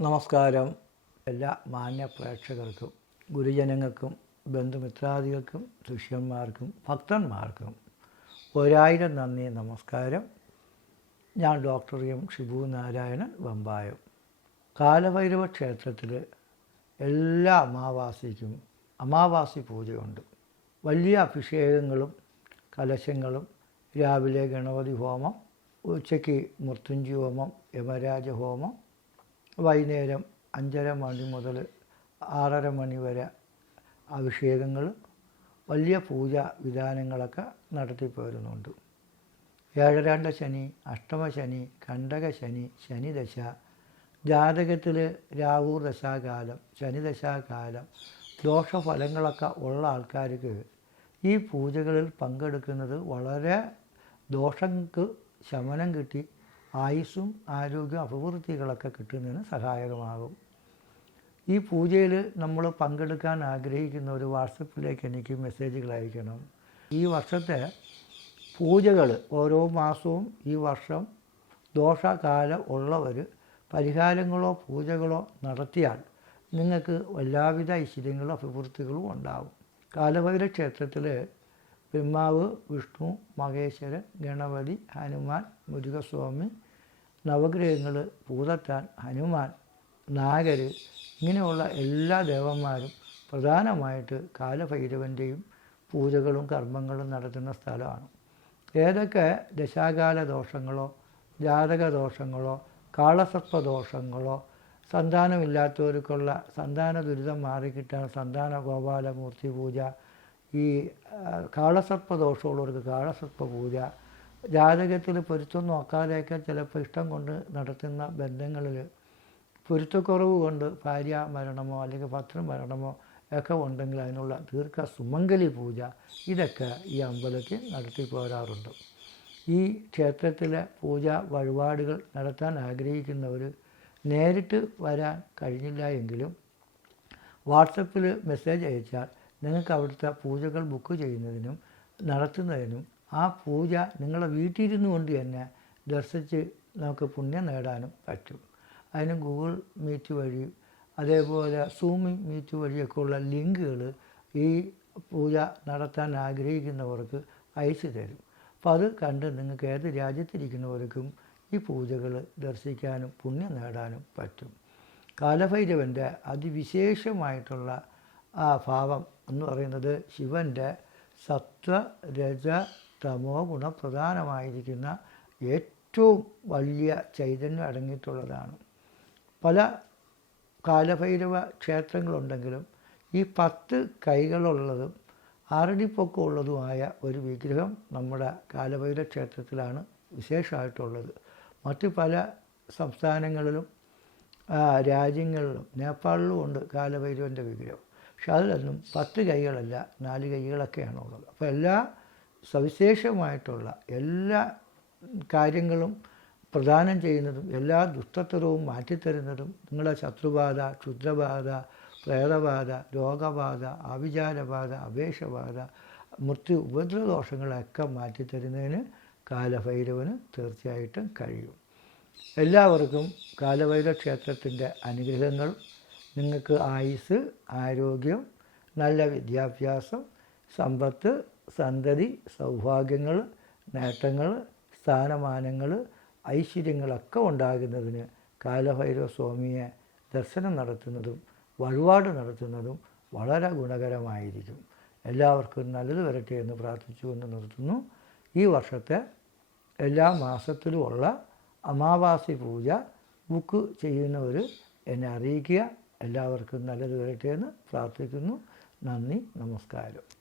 നമസ്കാരം. എല്ലാ മാന്യ പ്രേക്ഷകർക്കും ഗുരുജനങ്ങൾക്കും ബന്ധുമിത്രാദികൾക്കും ശിഷ്യന്മാർക്കും ഭക്തന്മാർക്കും ഒരായിരം നന്ദി നമസ്കാരം. ഞാൻ ഡോക്ടർ എം ഷിബു നാരായണൻ വമ്പായം. കാലഭൈരവ ക്ഷേത്രത്തിൽ എല്ലാ അമാവാസിക്കും അമാവാസി പൂജയുണ്ട്. വലിയ അഭിഷേകങ്ങളും കലശങ്ങളും രാവിലെ ഗണപതി ഹോമം ഉച്ചയ്ക്ക് മൃത്യുഞ്ജി ഹോമം യമരാജ ഹോമം വൈകുന്നേരം അഞ്ചര മണി മുതൽ ആറര മണി വരെ അഭിഷേകങ്ങൾ വലിയ പൂജ വിധാനങ്ങളൊക്കെ നടത്തിപ്പോരുന്നുണ്ട് ഏഴരാണ്ട ശനി അഷ്ടമശനി കണ്ടക ശനി ശനിദശ ജാതകത്തിൽ രാഹു ദശാകാലം ശനിദശാകാലം ദോഷഫലങ്ങളൊക്കെ ഉള്ള ആൾക്കാർക്ക് ഈ പൂജകളിൽ പങ്കെടുക്കുന്നത് വളരെ ദോഷങ്ങൾക്ക് ശമനം കിട്ടി ആയുസ്സും ആരോഗ്യ അഭിവൃദ്ധികളൊക്കെ കിട്ടുന്നതിന് സഹായകമാകും. ഈ പൂജയിൽ നമ്മൾ പങ്കെടുക്കാൻ ആഗ്രഹിക്കുന്ന ഒരു വാട്സപ്പിലേക്ക് എനിക്ക് മെസ്സേജുകൾ അയക്കണം. ഈ വർഷത്തെ പൂജകൾ ഓരോ മാസവും ഈ വർഷം ദോഷകാലം ഉള്ളവർ പരിഹാരങ്ങളോ പൂജകളോ നടത്തിയാൽ നിങ്ങൾക്ക് എല്ലാവിധ ഐശ്വര്യങ്ങളും അഭിവൃദ്ധികളും ഉണ്ടാവും. കാലഭൈര ക്ഷേത്രത്തിൽ ബ്രഹ്മാവ് വിഷ്ണു മഹേശ്വരൻ ഗണപതി ഹനുമാൻ മുരുകസ്വാമി നവഗ്രഹങ്ങൾ ഭൂതത്താൻ ഹനുമാൻ നാഗർ ഇങ്ങനെയുള്ള എല്ലാ ദേവന്മാരും പ്രധാനമായിട്ട് കാലഭൈരവന്റെയും പൂജകളും കർമ്മങ്ങളും നടത്തുന്ന സ്ഥലമാണ്. ഏതൊക്കെ ദശാകാല ദോഷങ്ങളോ ജാതക ദോഷങ്ങളോ കാളസർപ്പ ദോഷങ്ങളോ സന്താനമില്ലാത്തവർക്കുള്ള സന്താന ദുരിതം മാറിക്കിട്ടാൻ സന്താന ഗോപാലമൂർത്തി പൂജ ഈ കാളസർപ്പ ദോഷമുള്ളവർക്ക് കാളസർപ്പ പൂജ ജാതകത്തിൽ പൊരുത്തം നോക്കാതെയൊക്കെ ചിലപ്പോൾ ഇഷ്ടം കൊണ്ട് നടത്തുന്ന ബന്ധങ്ങളിൽ പൊരുത്തക്കുറവ് കൊണ്ട് ഭാര്യ മരണമോ അല്ലെങ്കിൽ പത്രം മരണമോ ഒക്കെ ഉണ്ടെങ്കിൽ അതിനുള്ള ദീർഘ സുമംഗലി പൂജ ഇതൊക്കെ ഈ അമ്പലത്തിൽ നടത്തി പോരാറുണ്ട്. ഈ ക്ഷേത്രത്തിലെ പൂജ വഴിപാടുകൾ നടത്താൻ ആഗ്രഹിക്കുന്നവർ നേരിട്ട് വരാൻ കഴിഞ്ഞില്ല എങ്കിലും വാട്സപ്പിൽ മെസ്സേജ് അയച്ചാൽ നിങ്ങൾക്ക് അവിടുത്തെ പൂജകൾ ബുക്ക് ചെയ്യുന്നതിനും നടത്തുന്നതിനും ആ പൂജ നിങ്ങളുടെ വീട്ടിലിരുന്നു കൊണ്ട് തന്നെ ദർശിച്ച് നമുക്ക് പുണ്യം നേടാനും പറ്റും. അതിന് ഗൂഗിൾ മീറ്റ് വഴി അതേപോലെ സൂമിങ് മീറ്റ് വഴിയൊക്കെ ഉള്ള ലിങ്കുകൾ ഈ പൂജ നടത്താൻ ആഗ്രഹിക്കുന്നവർക്ക് അയച്ചു തരും. അപ്പോൾ അത് കണ്ട് നിങ്ങൾക്ക് ഏത് രാജ്യത്തിരിക്കുന്നവർക്കും ഈ പൂജകൾ ദർശിക്കാനും പുണ്യം നേടാനും പറ്റും. കാലഭൈരവന്റെ അതിവിശേഷമായിട്ടുള്ള ആ ഭാവം എന്ന് പറയുന്നത് ശിവന്റെ സത്വ രജ തമോ ഗുണപ്രധാനമായിരിക്കുന്ന ഏറ്റവും വലിയ ചൈതന്യം അടങ്ങിയിട്ടുള്ളതാണ്. പല കാലഭൈരവ ക്ഷേത്രങ്ങളുണ്ടെങ്കിലും ഈ പത്ത് കൈകളുള്ളതും ആറടി പൊക്കമുള്ളതുമായ ഒരു വിഗ്രഹം നമ്മുടെ കാലഭൈരവ ക്ഷേത്രത്തിലാണ് വിശേഷമായിട്ടുള്ളത്. മറ്റു പല സംസ്ഥാനങ്ങളിലും രാജ്യങ്ങളിലും നേപ്പാളിലും ഉണ്ട് കാലഭൈരവന്റെ വിഗ്രഹം. പക്ഷെ അതിലൊന്നും പത്ത് കൈകളല്ല നാല് കൈകളൊക്കെയാണ് ഉള്ളത് അപ്പോൾ എല്ലാ സവിശേഷമായിട്ടുള്ള എല്ലാ കാര്യങ്ങളും പ്രദാനം ചെയ്യുന്നതും എല്ലാ ദുഷ്ടത്വവും മാറ്റിത്തരുന്നതും നിങ്ങളുടെ ശത്രുബാധ ക്ഷുദ്രബാധ പ്രേതബാധ രോഗബാധ അവിചാരബാധ അപേക്ഷബാധ മൃത്യു ഉപദ്രവദോഷങ്ങളൊക്കെ മാറ്റിത്തരുന്നതിന് കാലഭൈരവന് തീർച്ചയായിട്ടും കഴിയും. എല്ലാവർക്കും കാലഭൈരവ ക്ഷേത്രത്തിന്റെ അനുഗ്രഹങ്ങൾ നിങ്ങൾക്ക് ആയുസ് ആരോഗ്യം നല്ല വിദ്യാഭ്യാസം സമ്പത്ത് സന്തതി സൗഭാഗ്യങ്ങൾ നേട്ടങ്ങൾ സ്ഥാനമാനങ്ങൾ ഐശ്വര്യങ്ങളൊക്കെ ഉണ്ടാകുന്നതിന് കാലഭൈരവ സ്വാമിയെ ദർശനം നടത്തുന്നതും വഴിപാട് നടത്തുന്നതും വളരെ ഗുണകരമായിരിക്കും. എല്ലാവർക്കും നല്ലത് വരട്ടെ എന്ന് പ്രാർത്ഥിച്ചുകൊണ്ട് നിർത്തുന്നു. ഈ വർഷത്തെ എല്ലാ മാസത്തിലുമുള്ള അമാവാസി പൂജ ബുക്ക് ചെയ്യുന്നവർ എന്നെ അറിയിക്കുക. എല്ലാവർക്കും നല്ലത് വരട്ടെ എന്ന് പ്രാർത്ഥിക്കുന്നു. നന്ദി നമസ്കാരം.